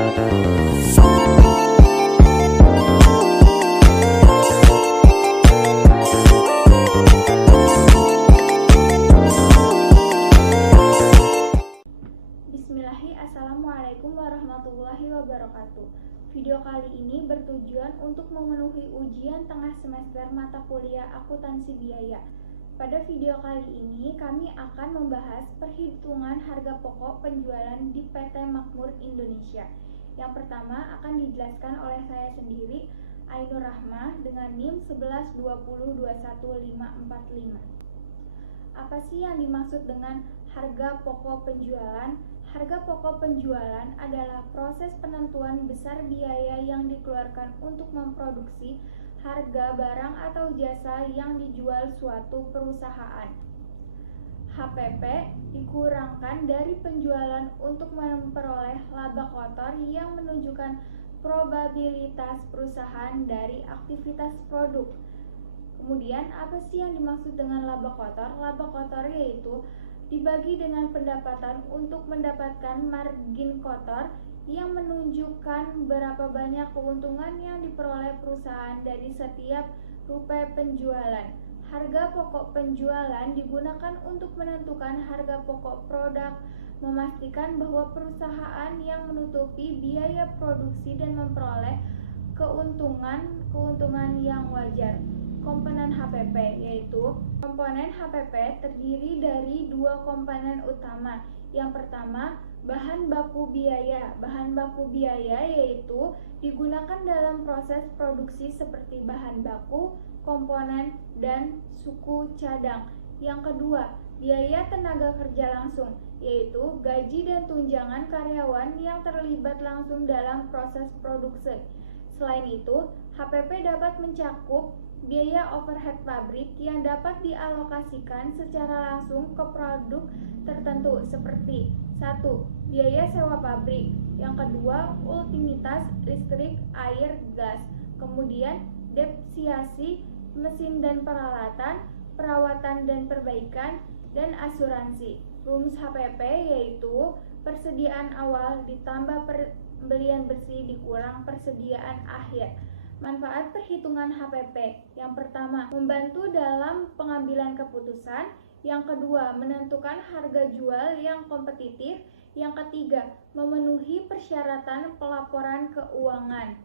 Assalamualaikum warahmatullahi wabarakatuh. Video kali ini bertujuan untuk memenuhi ujian tengah semester mata kuliah akuntansi biaya. Pada video kali ini kami akan membahas perhitungan harga pokok penjualan di PT Makmur Indonesia. Yang pertama akan dijelaskan oleh saya sendiri, Ainur Rahmah, dengan NIM 1120211545. Apa sih yang dimaksud dengan harga pokok penjualan? Harga pokok penjualan adalah proses penentuan besar biaya yang dikeluarkan untuk memproduksi harga barang atau jasa yang dijual suatu perusahaan. HPP dikurangkan dari penjualan untuk memperoleh laba kotor yang menunjukkan probabilitas perusahaan dari aktivitas produk. Kemudian, apa sih yang dimaksud dengan laba kotor? Laba kotor yaitu dibagi dengan pendapatan untuk mendapatkan margin kotor yang menunjukkan berapa banyak keuntungan yang diperoleh perusahaan dari setiap rupiah penjualan. Harga pokok penjualan digunakan untuk menentukan harga pokok produk, memastikan bahwa perusahaan yang menutupi biaya produksi dan memperoleh keuntungan yang wajar. Komponen HPP yaitu komponen HPP terdiri dari dua komponen utama. Yang pertama, bahan baku biaya. Bahan baku biaya yaitu digunakan dalam proses produksi seperti bahan baku, komponen, dan suku cadang. Yang kedua, biaya tenaga kerja langsung, yaitu gaji dan tunjangan karyawan yang terlibat langsung dalam proses produksi. Selain itu, HPP dapat mencakup biaya overhead pabrik yang dapat dialokasikan secara langsung ke produk tertentu seperti 1. Biaya sewa pabrik, yang kedua utilitas listrik, air, gas, kemudian depresiasi mesin dan peralatan, perawatan dan perbaikan, dan asuransi. Rumus HPP yaitu persediaan awal ditambah pembelian bersih dikurang persediaan akhir. Manfaat perhitungan HPP. Yang pertama, membantu dalam pengambilan keputusan. Yang kedua, menentukan harga jual yang kompetitif. Yang ketiga, memenuhi persyaratan pelaporan keuangan.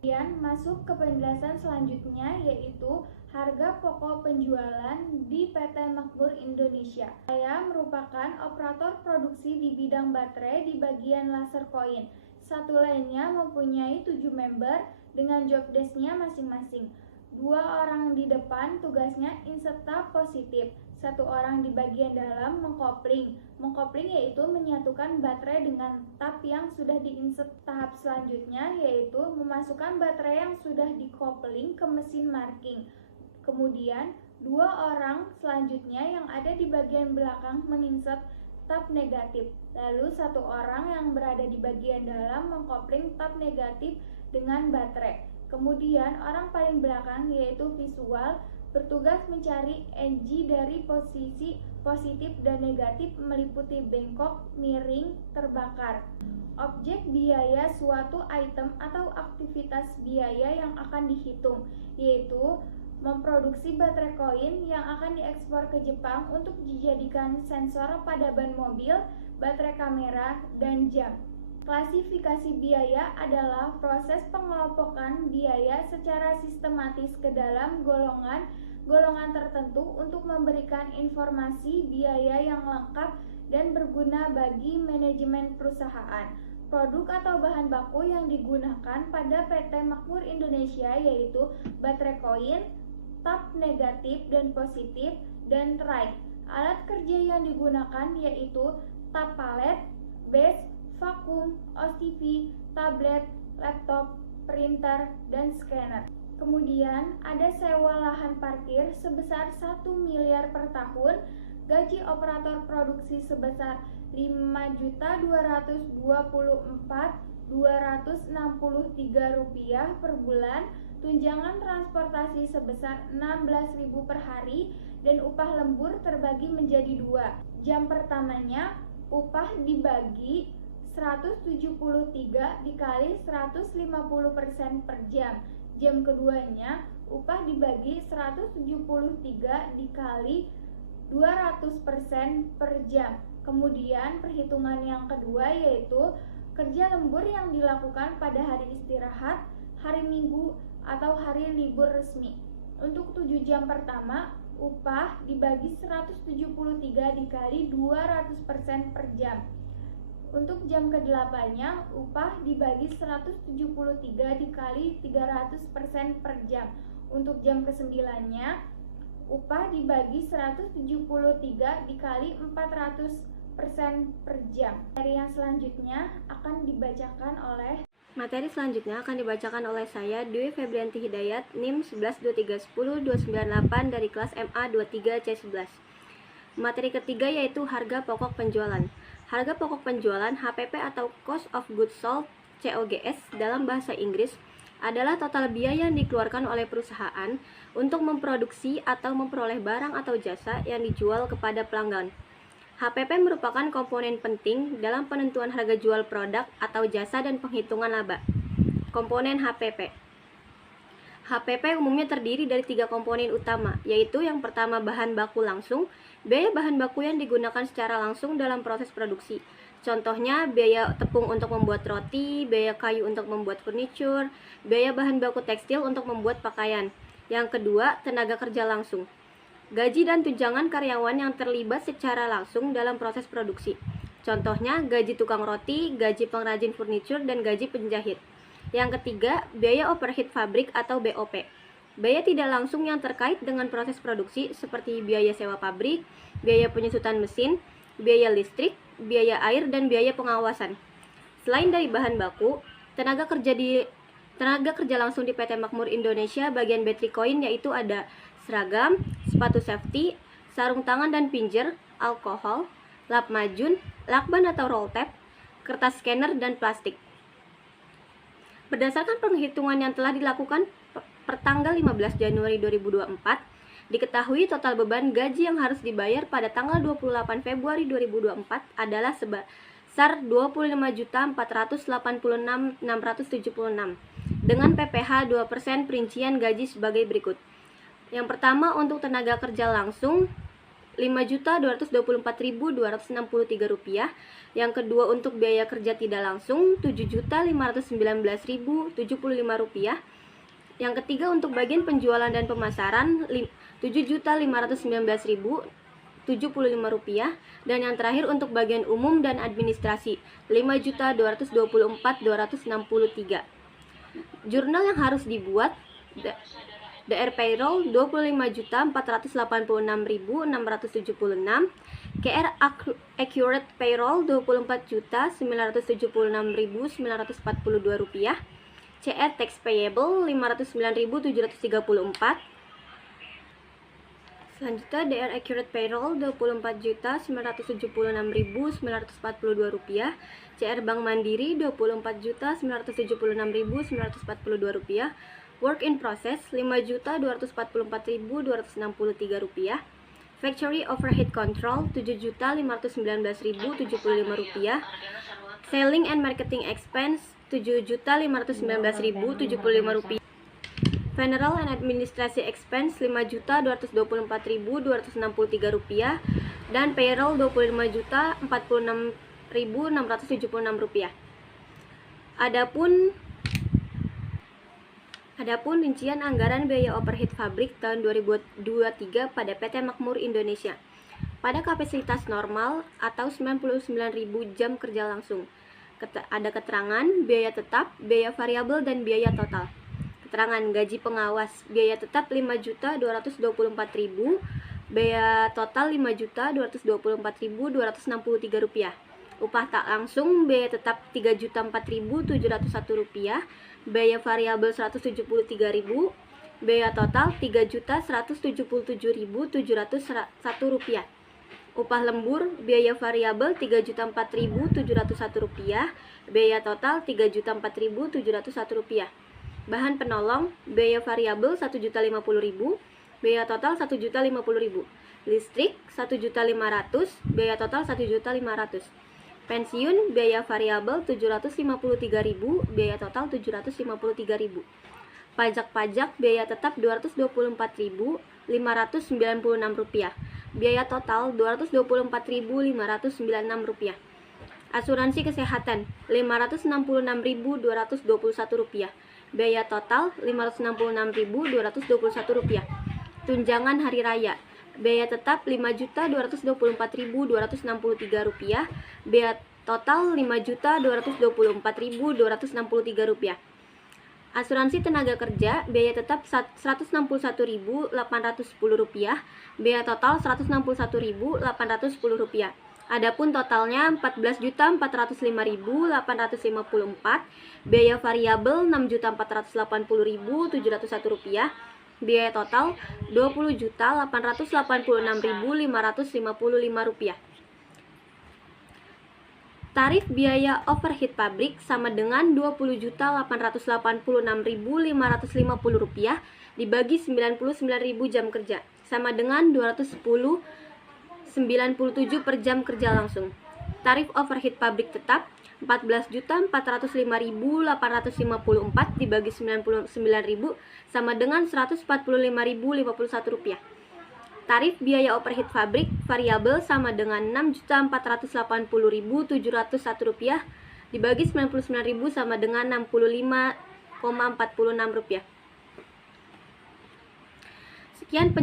Kemudian masuk ke penjelasan selanjutnya, yaitu harga pokok penjualan di PT Makmur Indonesia. Saya merupakan operator produksi di bidang baterai di bagian laser coin. Satu lainnya mempunyai 7 member dengan job desk-nya masing-masing. 2 orang di depan tugasnya insert tab positif, 1 orang di bagian dalam mengkopling. Mengkopling yaitu menyatukan baterai dengan tab yang sudah diinsert. Tahap selanjutnya yaitu memasukkan baterai yang sudah dikopling ke mesin marking. Kemudian 2 orang selanjutnya yang ada di bagian belakang menginsert tab negatif. Lalu 1 orang yang berada di bagian dalam mengkopling tab negatif dengan baterai. Kemudian orang paling belakang yaitu visual bertugas mencari NG dari posisi positif dan negatif meliputi bengkok, miring, terbakar. Objek biaya suatu item atau aktivitas biaya yang akan dihitung yaitu memproduksi baterai koin yang akan diekspor ke Jepang untuk dijadikan sensor pada ban mobil, baterai kamera, dan jam. Klasifikasi biaya adalah proses pengelompokan biaya secara sistematis ke dalam golongan tertentu untuk memberikan informasi biaya yang lengkap dan berguna bagi manajemen perusahaan. Produk atau bahan baku yang digunakan pada PT Makmur Indonesia yaitu baterai koin, tab negatif dan positif, dan tray. Alat kerja yang digunakan yaitu tab palet, base, vakum, OCV, tablet, laptop, printer, dan scanner. Kemudian ada sewa lahan parkir sebesar 1 miliar per tahun, gaji operator produksi sebesar 5.224.263 rupiah per bulan, tunjangan transportasi sebesar 16.000 per hari, dan upah lembur terbagi menjadi 2. Jam pertamanya upah dibagi 173 dikali 150% per jam. Jam keduanya upah dibagi 173 dikali 200% per jam. Kemudian perhitungan yang kedua yaitu kerja lembur yang dilakukan pada hari istirahat, hari Minggu atau hari libur resmi. Untuk 7 jam pertama, upah dibagi 173 dikali 200% per jam. Untuk jam ke-8-nya, upah dibagi 173 dikali 300% per jam. Untuk jam ke-9-nya, upah dibagi 173 dikali 400% per jam. Materi yang selanjutnya akan dibacakan oleh saya, Dwi Febrianti Hidayat, NIM 112310-298 dari kelas MA 23C11. Materi ketiga yaitu harga pokok penjualan. Harga pokok penjualan HPP atau Cost of Goods Sold COGS dalam bahasa Inggris adalah total biaya yang dikeluarkan oleh perusahaan untuk memproduksi atau memperoleh barang atau jasa yang dijual kepada pelanggan. HPP merupakan komponen penting dalam penentuan harga jual produk atau jasa dan penghitungan laba. Komponen HPP. HPP umumnya terdiri dari 3 komponen utama, yaitu yang pertama bahan baku langsung, biaya bahan baku yang digunakan secara langsung dalam proses produksi. Contohnya, biaya tepung untuk membuat roti, biaya kayu untuk membuat furniture, biaya bahan baku tekstil untuk membuat pakaian. Yang kedua, tenaga kerja langsung. Gaji dan tunjangan karyawan yang terlibat secara langsung dalam proses produksi. Contohnya, gaji tukang roti, gaji pengrajin furniture, dan gaji penjahit. Yang ketiga, biaya overhead pabrik atau BOP. Biaya tidak langsung yang terkait dengan proses produksi seperti biaya sewa pabrik, biaya penyusutan mesin, biaya listrik, biaya air, dan biaya pengawasan. Selain dari bahan baku, tenaga kerja langsung di PT Makmur Indonesia bagian battery coin yaitu ada seragam, sepatu safety, sarung tangan dan pinjer, alkohol, lap majun, lakban atau roll tape, kertas scanner, dan plastik. Berdasarkan penghitungan yang telah dilakukan per tanggal 15 Januari 2024, diketahui total beban gaji yang harus dibayar pada tanggal 28 Februari 2024 adalah sebesar 25.486.676 dengan PPh 2% perincian gaji sebagai berikut. Yang pertama untuk tenaga kerja langsung Rp5.224.263. Yang kedua untuk biaya kerja tidak langsung Rp7.519.075. Yang ketiga untuk bagian penjualan dan pemasaran Rp7.519.075. Dan yang terakhir untuk bagian umum dan administrasi Rp5.224.263. Jurnal yang harus dibuat DR payroll 25.486.676, KR accurate payroll 24.976.942 rupiah, CR tax payable 509.734. Selanjutnya DR accurate payroll 24.976.942 rupiah, CR Bank Mandiri 24.976.942 rupiah. Work in process Rp5.244.263. Factory overhead control Rp7.519.075. Selling and marketing expense Rp7.519.075. General and administration expense Rp5.224.263 dan payroll Rp25.046.676. Adapun rincian anggaran biaya overhead pabrik tahun 2023 pada PT Makmur Indonesia pada kapasitas normal atau 99.000 jam kerja langsung. Ada keterangan biaya tetap, biaya variabel, dan biaya total. Keterangan gaji pengawas, biaya tetap Rp5.224.000, biaya total Rp5.224.263. Upah tak langsung, biaya tetap Rp3.004.701, biaya variabel Rp173.000, biaya total Rp3.177.701. Upah lembur, biaya variabel Rp3.004.701, biaya total Rp3.004.701. Bahan penolong, biaya variabel Rp1.050.000, biaya total Rp1.050.000. Listrik Rp1.500.000, biaya total Rp1.500.000. Pensiun biaya variabel 753.000, biaya total 753.000. Pajak biaya tetap 224.596 rupiah, biaya total 224.596 rupiah. Asuransi kesehatan 566.221 rupiah, biaya total 566.221 rupiah. Tunjangan hari raya biaya tetap 5.224.263 rupiah, biaya total 5.224.263 rupiah. Asuransi tenaga kerja biaya tetap 161.810 rupiah, biaya total 161.810 rupiah. Adapun totalnya 14.405.854, biaya variabel 6.480.701 rupiah, biaya total 20.886.555 rupiah. Tarif biaya overhead pabrik sama dengan 20.886.550 rupiah dibagi 99.000 jam kerja, sama dengan 210,97 per jam kerja langsung. Tarif overhead pabrik tetap 14.405.854 dibagi 99.000 sama dengan 145.051 rupiah. Tarif biaya overhead pabrik variabel sama dengan 6.480.701 rupiah dibagi 99.000 sama dengan 65,46 rupiah. Sekian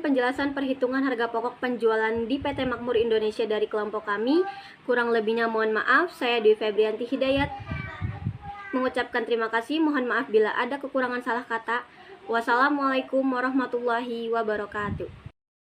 penjelasan perhitungan harga pokok penjualan di PT Makmur Indonesia dari kelompok kami. Kurang lebihnya mohon maaf. Saya Dwi Febrianti Hidayat mengucapkan terima kasih. Mohon maaf bila ada kekurangan salah kata. Wassalamualaikum warahmatullahi wabarakatuh.